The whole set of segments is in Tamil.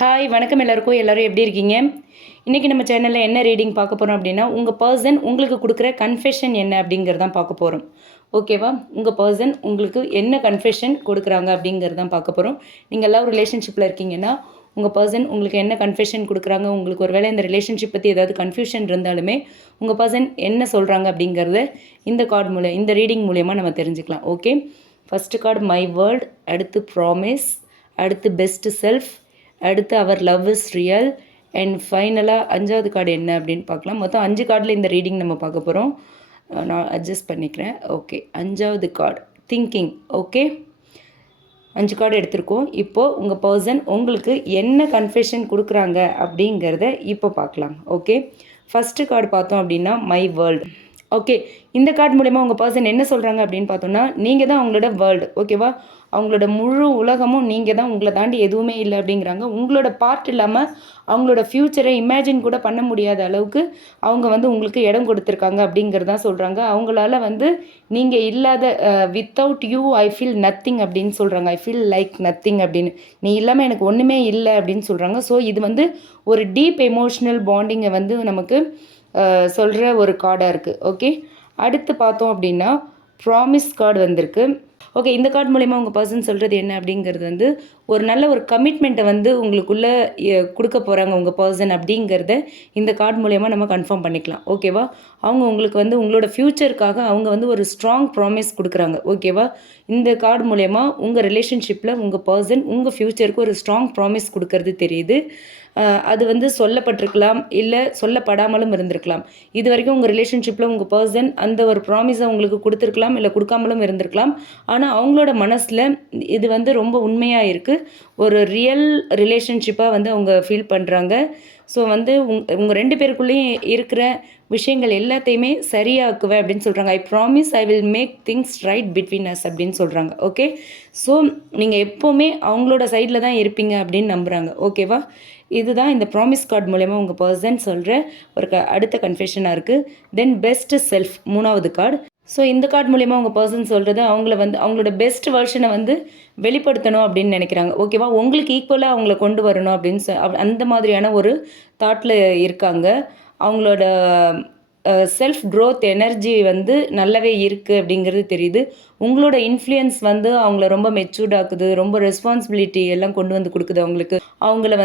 ஹாய் வணக்கம் எல்லாருக்கும். எல்லோரும் எப்படி இருக்கீங்க? இன்றைக்கி நம்ம சேனலில் என்ன ரீடிங் பார்க்க போகிறோம் அப்படின்னா, உங்கள் பர்சன் உங்களுக்கு கொடுக்குற கன்ஃபெஷன் என்ன அப்படிங்கிறது தான் பார்க்க போகிறோம். ஓகேவா? உங்கள் பர்சன் உங்களுக்கு என்ன கன்ஃபெஷன் கொடுக்குறாங்க அப்படிங்கிறது தான் பார்க்க போகிறோம். நீங்கள் எல்லாம் ஒரு ரிலேஷன்ஷிப்பில் இருக்கீங்கன்னா, உங்கள் பர்சன் உங்களுக்கு என்ன கன்ஃபெஷன் கொடுக்குறாங்க, உங்களுக்கு ஒரு வேளை இந்த ரிலேஷன்ஷிப் பற்றி ஏதாவது கன்ஃபியூஷன் இருந்தாலுமே உங்கள் பர்சன் என்ன சொல்கிறாங்க அப்படிங்கிறத இந்த ரீடிங் மூலயமா நம்ம தெரிஞ்சுக்கலாம். Okay, first card my world, அடுத்து ப்ராமிஸ், அடுத்து பெஸ்ட் செல்ஃப், அடுத்து அவர் லவ் இஸ் ரியல், அண்ட் ஃபைனலாக 5வது கார்டு என்ன அப்படின்னு பார்க்கலாம். மொத்தம் 5 கார்டில் இந்த ரீடிங் நம்ம பார்க்க போகிறோம். நான் அட்ஜஸ்ட் பண்ணிக்கிறேன். ஓகே, 5வது கார்டு திங்கிங். ஓகே, 5 கார்டு எடுத்திருக்கோம். இப்போது உங்கள் பர்சன் உங்களுக்கு என்ன கன்ஃபெஷன் கொடுக்குறாங்க அப்படிங்கிறத இப்போ பார்க்கலாம். ஓகே, ஃபஸ்ட்டு கார்டு பார்த்தோம் அப்படின்னா மை வேர்ல்டு. ஓகே, இந்த கார்டு மூலமா உங்கள் பர்சன் என்ன சொல்கிறாங்க அப்படின்னு பார்த்தோன்னா, நீங்கள் தான் அவங்களோட வேர்ல்டு. ஓகேவா? அவங்களோட முழு உலகமும் நீங்கள் தான், உங்களை தாண்டி எதுவுமே இல்லை அப்படிங்கிறாங்க. உங்களோட பார்ட் இல்லாமல் அவங்களோட ஃப்யூச்சரை இமேஜின் கூட பண்ண முடியாத அளவுக்கு அவங்க உங்களுக்கு இடம் கொடுத்துருக்காங்க அப்படிங்கிறதான் சொல்கிறாங்க. அவங்களால நீங்கள் இல்லாத without you I feel nothing அப்படின்னு சொல்கிறாங்க. ஐ ஃபீல் லைக் நத்திங் அப்படின்னு, நீ இல்லாமல் எனக்கு ஒன்றுமே இல்லை அப்படின்னு சொல்கிறாங்க. ஸோ இது ஒரு டீப் எமோஷ்னல் பாண்டிங்கை நமக்கு சொல்கிற ஒரு கார்டாக இருக்குது. ஓகே, அடுத்து பார்த்தோம் அப்படின்னா ப்ராமிஸ் கார்டு வந்திருக்கு. ஓகே, இந்த கார்டு மூலயமா உங்கள் பர்சன் சொல்கிறது என்ன அப்படிங்கிறது ஒரு நல்ல ஒரு கமிட்மெண்ட்டை உங்களுக்குள்ளே கொடுக்க போகிறாங்க உங்கள் பர்சன் அப்படிங்கிறத இந்த கார்டு மூலயமா நம்ம கன்ஃபார்ம் பண்ணிக்கலாம். ஓகேவா? அவங்க உங்களுக்கு உங்களோட ஃப்யூச்சருக்காக அவங்க ஒரு ஸ்ட்ராங் ப்ராமிஸ் கொடுக்குறாங்க. ஓகேவா? இந்த கார்டு மூலயமா உங்கள் ரிலேஷன்ஷிப்பில் உங்கள் பர்சன் உங்கள் ஃப்யூச்சருக்கு ஒரு ஸ்ட்ராங் ப்ராமிஸ் கொடுக்கறது தெரியுது. அது சொல்லப்பட்டிருக்கலாம், இல்லை சொல்லப்படாமலும் இருந்திருக்கலாம். இது வரைக்கும் உங்கள் ரிலேஷன்ஷிப்பில் உங்கள் பர்சன் அந்த ஒரு ப்ராமிஸை உங்களுக்கு கொடுத்துருக்கலாம், இல்லை கொடுக்காமலும் இருந்திருக்கலாம். ஆனால் அவங்களோட மனசில் இது ரொம்ப உண்மையாக இருக்குது. ஒரு ரியல் ரிலேஷன்ஷிப்பாக அவங்க ஃபீல் பண்ணுறாங்க. ஸோ உங்கள் 2 பேருக்குள்ளேயும் இருக்கிற விஷயங்கள் எல்லாத்தையுமே சரியாக்குவேன் அப்படின்னு சொல்கிறாங்க. I promise I will make things right between us அப்படின்னு சொல்கிறாங்க. ஓகே, ஸோ நீங்கள் எப்போவுமே அவங்களோட சைடில் தான் இருப்பீங்க அப்படின்னு நம்புகிறாங்க. ஓகேவா? இதுதான் இந்த ப்ராமிஸ் கார்டு மூலயமா உங்கள் பர்சன் சொல்கிற ஒரு அடுத்த கன்ஃபெஷனாக இருக்குது. தென் பெஸ்ட் செல்ஃப் 3வது கார்டு. ஸோ இந்த கார்டு மூலயமா உங்கள் பர்சன் சொல்கிறது அவங்களோட பெஸ்ட் வெர்ஷனை வெளிப்படுத்தணும் அப்படின்னு நினைக்கிறாங்க. ஓகேவா? உங்களுக்கு ஈக்குவலாக அவங்கள கொண்டு வரணும் அப்படின்னு அந்த மாதிரியான ஒரு தாட்டில் இருக்காங்க. அவங்களோட செல்ஃப் க்ரோத் எனர்ஜி நல்லாவே இருக்குது அப்படிங்கிறது தெரியுது. உங்களோட இன்ஃப்ளூயன்ஸ் அவங்கள ரொம்ப மெச்சூர்ட் ஆக்குது, ரொம்ப ரெஸ்பான்சிபிலிட்டி எல்லாம் கொண்டு கொடுக்குது அவங்களுக்கு. அவங்கள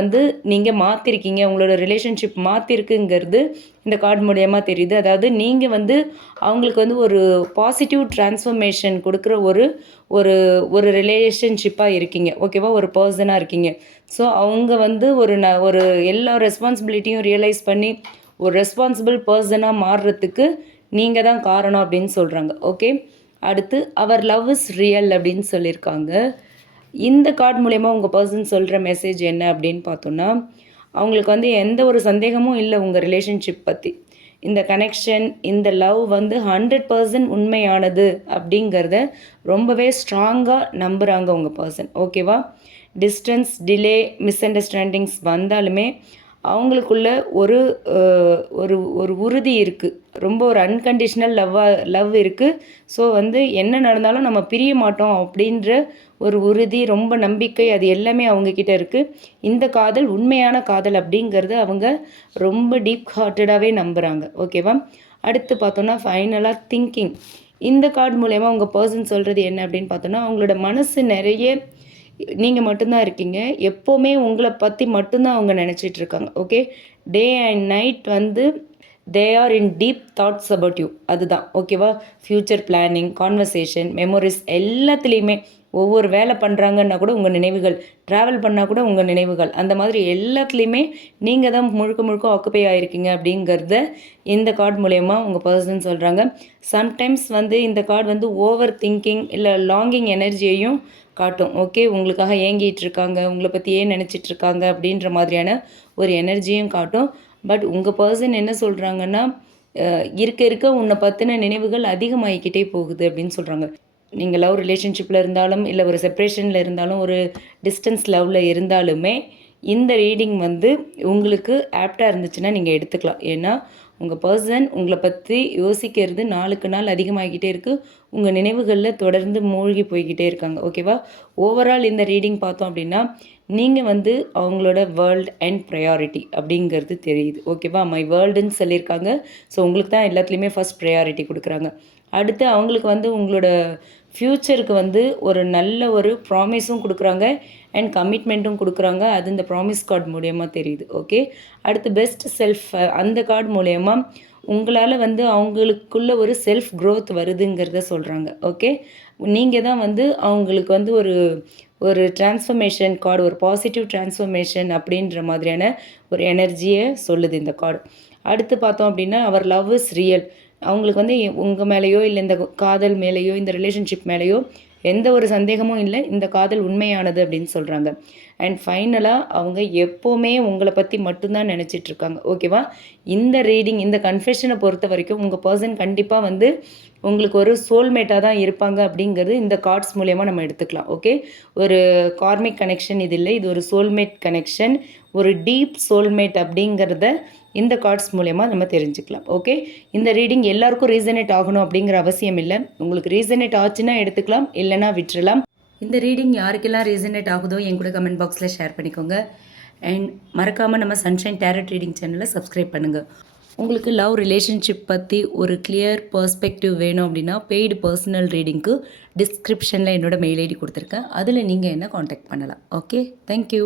நீங்கள் மாற்றிருக்கீங்க, உங்களோட ரிலேஷன்ஷிப் மாற்றிருக்குங்கிறது இந்த கார்டு மூலயமா தெரியுது. அதாவது நீங்கள் அவங்களுக்கு ஒரு பாசிட்டிவ் ட்ரான்ஸ்ஃபர்மேஷன் கொடுக்குற ஒரு ஒரு ரிலேஷன்ஷிப்பாக இருக்கீங்க. ஓகேவா? ஒரு பர்சனாக இருக்கீங்க. ஸோ அவங்க ஒரு எல்லா ரெஸ்பான்சிபிலிட்டியும் ரியலைஸ் பண்ணி ஒரு ரெஸ்பான்சிபிள் பர்சனாக மாறுறதுக்கு நீங்கள் தான் காரணம் அப்படின்னு சொல்கிறாங்க. ஓகே, அடுத்து அவர் லவ் இஸ் ரியல் அப்படின்னு சொல்லியிருக்காங்க. இந்த கார்டு மூலயமா உங்கள் பர்சன் சொல்கிற மெசேஜ் என்ன அப்படின்னு பார்த்தோன்னா, அவங்களுக்கு எந்த ஒரு சந்தேகமும் இல்லை உங்கள் ரிலேஷன்ஷிப் பற்றி. இந்த கனெக்ஷன், இந்த லவ் 100% உண்மையானது அப்படிங்கிறத ரொம்பவே ஸ்ட்ராங்காக நம்புகிறாங்க உங்கள் பர்சன். ஓகேவா? டிஸ்டன்ஸ், டிலே, மிஸ் அண்டர்ஸ்டாண்டிங்ஸ் வந்தாலுமே அவங்களுக்குள்ள ஒரு ஒரு உறுதி இருக்குது. ரொம்ப ஒரு அன்கண்டிஷ்னல் லவ் இருக்குது. ஸோ என்ன நடந்தாலும் நம்ம பிரிய மாட்டோம் அப்படின்ற ஒரு உறுதி, ரொம்ப நம்பிக்கை, அது எல்லாமே அவங்கக்கிட்ட இருக்குது. இந்த காதல் உண்மையான காதல் அப்படிங்கிறது அவங்க ரொம்ப டீப் ஹார்ட்டடாகவே நம்புகிறாங்க. ஓகேவா? அடுத்து பார்த்தோன்னா ஃபைனலாக திங்கிங். இந்த கார்டு மூலயமா உங்கள் பர்சன் சொல்கிறது என்ன அப்படின்னு பார்த்தோன்னா, அவங்களோட மனசு நிறைய நீங்கள் மட்டும்தான் இருக்கீங்க. எப்போவுமே உங்களை பற்றி மட்டும்தான் அவங்க நினச்சிட்ருக்காங்க. Okay, day and night they are in deep thoughts about you. அதுதான். ஓகேவா? ஃப்யூச்சர் பிளானிங், கான்வர்சேஷன், மெமோரிஸ் எல்லாத்துலேயுமே ஒவ்வொரு வேலை பண்ணுறாங்கன்னா கூட உங்கள் நினைவுகள், ட்ராவல் பண்ணால் கூட உங்கள் நினைவுகள், அந்த மாதிரி எல்லாத்துலேயுமே நீங்கள் தான் முழுக்க முழுக்க ஆக்குப்பை ஆகிருக்கீங்க அப்படிங்கிறத இந்த கார்டு மூலயமா உங்கள் பர்சன் சொல்கிறாங்க. சம்டைம்ஸ் இந்த கார்டு ஓவர் திங்கிங் இல்லை லாங்கிங் எனர்ஜியையும் காட்டும். ஓகே, உங்களுக்காக ஏங்கிட்டு இருக்காங்க, உங்களை பற்றி ஏன் நினச்சிட்ருக்காங்க அப்படின்ற மாதிரியான ஒரு எனர்ஜியும் காட்டும். பட் உங்கள் பர்சன் என்ன சொல்கிறாங்கன்னா, இருக்க இருக்க உன்னை பற்றின நினைவுகள் அதிகமாகிக்கிட்டே போகுது அப்படின்னு சொல்கிறாங்க. நீங்கள் லவ் ரிலேஷன்ஷிப்பில் இருந்தாலும், இல்லை ஒரு செப்ரேஷனில் இருந்தாலும், ஒரு டிஸ்டன்ஸ் லவ்வில் இருந்தாலுமே இந்த ரீடிங் உங்களுக்கு ஆப்டாக இருந்துச்சுன்னா நீங்கள் எடுத்துக்கலாம். ஏன்னா உங்கள் பர்சன் உங்களை பற்றி யோசிக்கிறது நாளுக்கு நாள் அதிகமாகிக்கிட்டே இருக்குது. உங்கள் நினைவுகளில் தொடர்ந்து மூழ்கி போய்கிட்டே இருக்காங்க. ஓகேவா? ஓவரால் இந்த ரீடிங் பார்த்தோம் அப்படின்னா, நீங்கள் வந்து அவங்களோட வேர்ல்ட் அண்ட் ப்ரையாரிட்டி அப்படிங்கிறது தெரியுது. ஓகேவா? மை வேர்ல்டுன்னு சொல்லியிருக்காங்க. ஸோ உங்களுக்கு தான் எல்லாத்துலேயுமே ஃபஸ்ட் ப்ரையாரிட்டி கொடுக்குறாங்க. அடுத்து அவங்களுக்கு வந்து உங்களோட ஃப்யூச்சருக்கு வந்து ஒரு நல்ல ஒரு ப்ராமிஸும் கொடுக்குறாங்க அண்ட் கமிட்மெண்ட்டும் கொடுக்குறாங்க. அது இந்த ப்ராமிஸ் கார்டு மூலயமா தெரியுது. ஓகே. அடுத்து பெஸ்ட் செல்ஃப் அந்த கார்டு மூலயமா உங்களால் வந்து அவங்களுக்குள்ள ஒரு செல்ஃப் க்ரோத் வருதுங்கிறத சொல்கிறாங்க. ஓகே. நீங்கள் தான் வந்து அவங்களுக்கு வந்து ஒரு ஒரு டிரான்ஸ்ஃபர்மேஷன் கார்டு, ஒரு பாசிட்டிவ் டிரான்ஸ்ஃபர்மேஷன் அப்படின்ற மாதிரியான ஒரு எனர்ஜியை சொல்லுது இந்த கார்டு. அடுத்து பார்த்தோம் அப்படின்னா அவர் லவ் இஸ் ரியல். அவங்களுக்கு வந்து உங்கள் மேலேயோ இல்லை இந்த காதல் மேலேயோ இந்த ரிலேஷன்ஷிப் மேலேயோ எந்த ஒரு சந்தேகமும் இல்லை. இந்த காதல் உண்மையானது அப்படின்னு சொல்கிறாங்க. அண்ட் ஃபைனலாக அவங்க எப்போவுமே உங்களை பற்றி மட்டும்தான் நினச்சிட்ருக்காங்க. ஓகேவா? இந்த ரீடிங் இந்த கன்ஃபெஷனை பொறுத்த வரைக்கும் உங்கள் பர்சன் கண்டிப்பாக வந்து உங்களுக்கு ஒரு சோல்மேட்டாக தான் இருப்பாங்க அப்படிங்கிறது இந்த கார்ட்ஸ் மூலயமா நம்ம எடுத்துக்கலாம். ஓகே. ஒரு கார்மிக் கனெக்ஷன் இது இல்லை, இது ஒரு சோல்மேட் கனெக்ஷன், ஒரு டீப் சோல்மேட் அப்படிங்கிறத இந்த கார்ட்ஸ் மூலயமா நம்ம தெரிஞ்சுக்கலாம். ஓகே. இந்த ரீடிங் எல்லாருக்கும் ரீசனேட் ஆகணும் அப்படிங்கிற அவசியம் இல்லை. உங்களுக்கு ரீசனேட் ஆச்சுன்னா எடுத்துக்கலாம், இல்லைனா விட்டுறலாம். இந்த ரீடிங் யாருக்கெல்லாம் ரீசனேட் ஆகுதோ என் கூட கமெண்ட் பாக்ஸில் ஷேர் பண்ணிக்கோங்க. அண்ட் மறக்காமல் நம்ம சன்ஷைன் டேரட் ரீடிங் சேனலை சப்ஸ்கிரைப் பண்ணுங்கள். உங்களுக்கு லவ் ரிலேஷன்ஷிப் பற்றி ஒரு கிளியர் பர்ஸ்பெக்டிவ் வேணும் அப்படின்னா பெய்டு பர்சனல் ரீடிங்க்கு டிஸ்கிரிப்ஷனில் என்னோடய மெயில் ஐடி கொடுத்துருக்கேன். அதில் நீங்கள் என்ன காண்டாக்ட் பண்ணலாம். ஓகே. தேங்க்யூ.